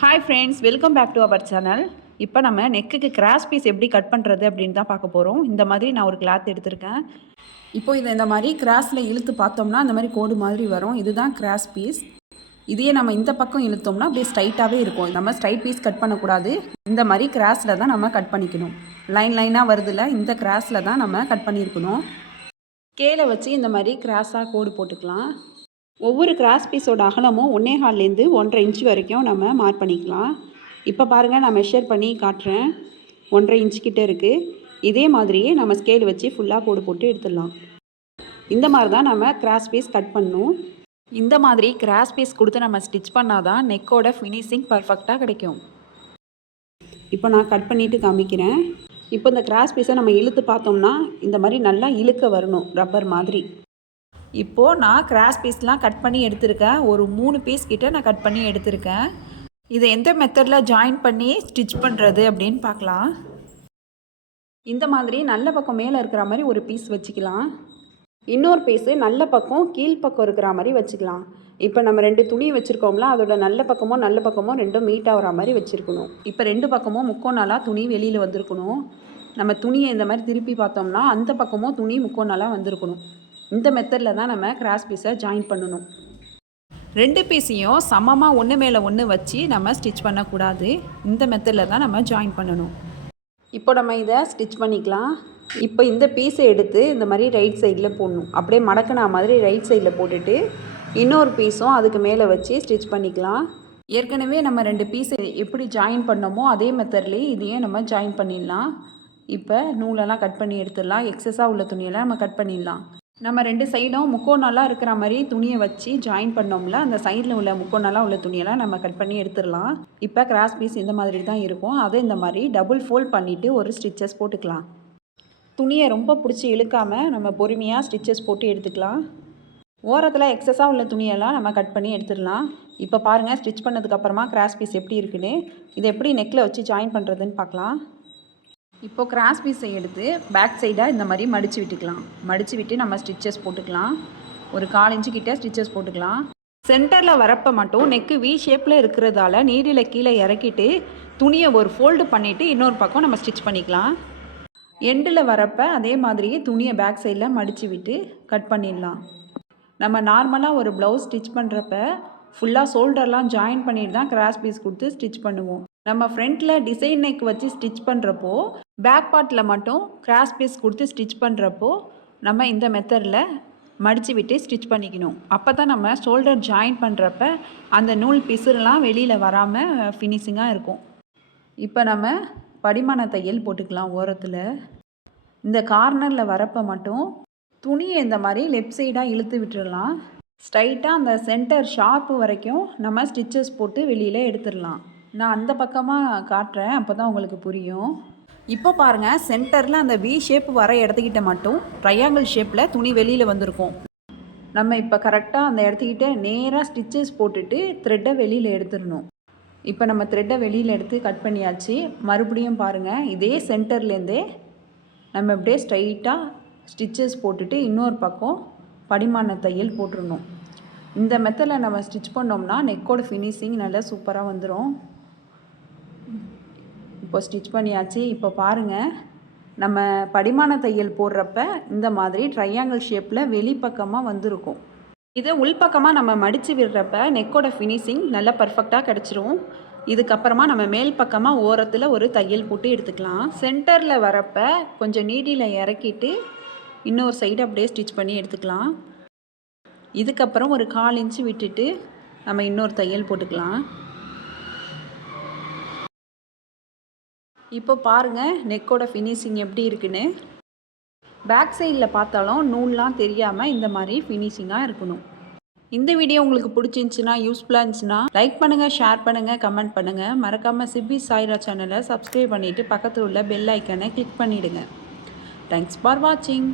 Hi friends, welcome back to our channel. இப்போ நம்ம நெக்குக்கு கிராஸ் பீஸ் எப்படி கட் பண்ணுறது அப்படின்னு தான் பார்க்க போகிறோம். இந்த மாதிரி நான் ஒரு கிளாத் எடுத்திருக்கேன். இப்போ இதை இந்த மாதிரி கிராஸில் இழுத்து பார்த்தோம்னா அந்த மாதிரி கோடு மாதிரி வரும். இதுதான் கிராஸ் பீஸ். இதையே நம்ம இந்த பக்கம் இழுத்தோம்னா அப்படியே ஸ்ட்ரைட்டாகவே இருக்கும். நம்ம ஸ்ட்ரைட் பீஸ் கட் பண்ணக்கூடாது. இந்த மாதிரி கிராஸில் தான் நம்ம கட் பண்ணிக்கணும். லைனாக வருதுல்ல, இந்த கிராஸில் தான் நம்ம கட் பண்ணியிருக்கணும். ஸ்கேலை வச்சு இந்த மாதிரி கிராஸாக கோடு போட்டுக்கலாம். ஒவ்வொரு கிராஸ் பீஸோட அகலமும் 1.25லேருந்து 1.5 இன்ச் வரைக்கும் நம்ம மார்க் பண்ணிக்கலாம். இப்போ பாருங்கள், நான் மெஷர் பண்ணி காட்டுறேன். 1.5 இன்ச் கிட்டே இருக்குது. இதே மாதிரியே நம்ம ஸ்கேல் வச்சு ஃபுல்லாக கோடு போட்டு எடுத்துடலாம். இந்த மாதிரி தான் நம்ம கிராஸ் பீஸ் கட் பண்ணணும். இந்த மாதிரி கிராஸ் பீஸ் கொடுத்து நம்ம ஸ்டிச் பண்ணால் தான் நெக்கோட ஃபினிஷிங் பர்ஃபெக்டாக கிடைக்கும். இப்போ நான் கட் பண்ணிவிட்டு காமிக்கிறேன். இப்போ இந்த கிராஸ் பீஸை நம்ம இழுத்து பார்த்தோம்னா இந்த மாதிரி நல்லா இழுக்க வரணும், ரப்பர் மாதிரி. இப்போது நான் கிராஸ் பீஸ்லாம் கட் பண்ணி எடுத்திருக்கேன். ஒரு 3 பீஸ் கிட்ட நான் கட் பண்ணி எடுத்திருக்கேன். இதை எந்த மெத்தடில் ஜாயின் பண்ணி ஸ்டிச் பண்ணுறது அப்படின்னு பார்க்கலாம். இந்த மாதிரி நல்ல பக்கம் மேலே இருக்கிற மாதிரி ஒரு பீஸ் வச்சுக்கலாம். இன்னொரு பீஸு நல்ல பக்கம் கீழ்ப்பக்கம் இருக்கிற மாதிரி வச்சுக்கலாம். இப்போ நம்ம 2 துணி வச்சுருக்கோம்ல, அதோட நல்ல பக்கமும் ரெண்டும் மீட் ஆகிற மாதிரி வச்சுருக்கணும். இப்போ 2 பக்கமும் முக்கோணாலாக துணி வெளியில் வந்திருக்கணும். நம்ம துணியை இந்த மாதிரி திருப்பி பார்த்தோம்னா அந்த பக்கமும் துணி முக்கோணாலாக வந்திருக்கணும். இந்த மெத்தடில் தான் நம்ம கிராஸ் பீஸை ஜாயின் பண்ணணும். 2 பீஸையும் சமமாக ஒன்று மேலே ஒன்று வச்சு நம்ம ஸ்டிச் பண்ணக்கூடாது. இந்த மெத்தடில் தான் நம்ம ஜாயின் பண்ணணும். இப்போ நம்ம இதை ஸ்டிச் பண்ணிக்கலாம். இப்போ இந்த பீஸை எடுத்து இந்த மாதிரி ரைட் சைடில் போடணும். அப்படியே மடக்கினா மாதிரி ரைட் சைடில் போட்டுட்டு இன்னொரு பீஸும் அதுக்கு மேலே வச்சு ஸ்டிச் பண்ணிக்கலாம். ஏற்கனவே நம்ம 2 பீஸை எப்படி ஜாயின் பண்ணோமோ அதே மெத்தட்லேயே இதையே நம்ம ஜாயின் பண்ணிடலாம். இப்போ நூலெல்லாம் கட் பண்ணி எடுத்துடலாம். எக்ஸஸாக உள்ள துணியெல்லாம் நம்ம கட் பண்ணிடலாம். நம்ம 2 சைடும் முக்கோணாலாக இருக்கிற மாதிரி துணியை வச்சு ஜாயின் பண்ணோம்ல, அந்த சைடில் உள்ள முக்கோணாலாக உள்ள துணியெல்லாம் நம்ம கட் பண்ணி எடுத்துடலாம். இப்போ கிராஸ் பீஸ் இந்த மாதிரி தான் இருக்கும். அதை இந்த மாதிரி டபுள் ஃபோல்ட் பண்ணிவிட்டு ஒரு ஸ்டிச்சஸ் போட்டுக்கலாம். துணியை ரொம்ப பிடிச்சி இழுக்காமல் நம்ம பொறுமையாக ஸ்டிச்சஸ் போட்டு எடுத்துக்கலாம். ஓரத்தில் எக்ஸஸாக உள்ள துணியெல்லாம் நம்ம கட் பண்ணி எடுத்துடலாம். இப்போ பாருங்கள், ஸ்டிச் பண்ணதுக்கப்புறமா கிராஸ் பீஸ் எப்படி இருக்குன்னு. இதை எப்படி நெக்கில் வச்சு ஜாயின் பண்ணுறதுன்னு பார்க்கலாம். இப்போது கிராஸ் பீஸை எடுத்து பேக் சைடாக இந்த மாதிரி மடித்து விட்டுக்கலாம். மடித்து விட்டு நம்ம ஸ்டிச்சஸ் போட்டுக்கலாம். ஒரு 1/4 இன்ச்சு கிட்டே ஸ்டிச்சஸ் போட்டுக்கலாம். சென்டரில் வரப்போ மட்டும் நெக்கு வி ஷேப்பில் இருக்கிறதால நீடில் கீழே இறக்கிட்டு துணியை ஒரு ஃபோல்டு பண்ணிவிட்டு இன்னொரு பக்கம் நம்ம ஸ்டிச் பண்ணிக்கலாம். எண்டில் வரப்போ அதே மாதிரியே துணியை பேக் சைடில் மடித்து விட்டு கட் பண்ணிடலாம். நம்ம நார்மலாக ஒரு ப்ளவுஸ் ஸ்டிச் பண்ணுறப்ப ஃபுல்லாக ஷோல்டர்லாம் ஜாயின் பண்ணிட்டு தான் கிராஸ் பீஸ் கொடுத்து ஸ்டிச் பண்ணுவோம். நம்ம ஃப்ரண்ட்டில் டிசைன் நெக் வச்சு ஸ்டிச் பண்ணுறப்போ பேக் பார்ட்டில் மட்டும் கிராஸ் பீஸ் கொடுத்து ஸ்டிச் பண்ணுறப்போ நம்ம இந்த மெத்தடில் மடித்து விட்டு ஸ்டிச் பண்ணிக்கணும். அப்போ தான் நம்ம ஷோல்டர் ஜாயின் பண்ணுறப்ப அந்த நூல் பிசுறுலாம் வெளியில் வராமல் ஃபினிஷிங்காக இருக்கும். இப்போ நம்ம படிமான தையல் போட்டுக்கலாம். ஓரத்தில் இந்த கார்னரில் வரப்போ மட்டும் துணியை இந்த மாதிரி லெஃப்ட் சைடாக இழுத்து விட்டுடலாம். ஸ்ட்ரைட்டாக அந்த சென்டர் ஷார்ப்பு வரைக்கும் நம்ம ஸ்டிச்சஸ் போட்டு வெளியில் எடுத்துடலாம். நான் அந்த பக்கமாக காட்டுறேன், அப்போ தான் உங்களுக்கு புரியும். இப்போ பாருங்கள், சென்டரில் அந்த வி ஷேப் வர இடத்துக்கிட்ட மட்டும் ட்ரையாங்கிள் ஷேப்பில் துணி வெளியில் வந்திருக்கும். நம்ம இப்போ கரெக்டாக அந்த இடத்துக்கிட்ட நேராக ஸ்டிச்சஸ் போட்டுட்டு த்ரெட்டை வெளியில் எடுத்துடணும். இப்போ நம்ம த்ரெட்டை வெளியில் எடுத்து கட் பண்ணியாச்சு. மறுபடியும் பாருங்கள், இதே சென்டர்லேருந்தே நம்ம இப்படியே ஸ்ட்ரைட்டாக ஸ்டிச்சஸ் போட்டுட்டு இன்னொரு பக்கம் படிமான தையல் போட்டுடணும். இந்த மெத்தடில் நம்ம ஸ்டிச் பண்ணோம்னா நெக்கோட ஃபினிஷிங் நல்லா சூப்பராக வந்துடும். இப்போ ஸ்டிச் பண்ணியாச்சு. இப்போ பாருங்கள், நம்ம படிமான தையல் போடுறப்ப இந்த மாதிரி ட்ரையாங்கிள் ஷேப்பில் வெளிப்பக்கமாக வந்திருக்கும். இதை உள்பக்கமாக நம்ம மடித்து விடுறப்ப நெக்கோட ஃபினிஷிங் நல்லா பர்ஃபெக்டாக கிடச்சிரும். இதுக்கப்புறமா நம்ம மேல் பக்கமாக ஓரத்தில் ஒரு தையல் போட்டு எடுத்துக்கலாம். சென்டரில் வரப்போ கொஞ்சம் நீடியில் இறக்கிட்டு இன்னொரு சைடு அப்படியே ஸ்டிச் பண்ணி எடுத்துக்கலாம். இதுக்கப்புறம் ஒரு 1/4 இன்ச்சு விட்டுட்டு நம்ம இன்னொரு தையல் போட்டுக்கலாம். இப்போ பாருங்கள், நெக்கோட ஃபினிஷிங் எப்படி இருக்குன்னு. பேக் சைடில் பார்த்தாலும் நூல்லாம் தெரியாமல் இந்த மாதிரி ஃபினிஷிங்காக இருக்கணும். இந்த வீடியோ உங்களுக்கு பிடிச்சிருந்துச்சின்னா, யூஸ்ஃபுல்லாக இருந்துச்சுன்னா லைக் பண்ணுங்கள், ஷேர் பண்ணுங்கள், கமெண்ட் பண்ணுங்கள். மறக்காமல் சிபி சாய்ரா சேனலை சப்ஸ்கிரைப் பண்ணிவிட்டு பக்கத்தில் உள்ள பெல் ஐக்கனை கிளிக் பண்ணிவிடுங்க. தேங்க்ஸ் ஃபார் வாட்சிங்.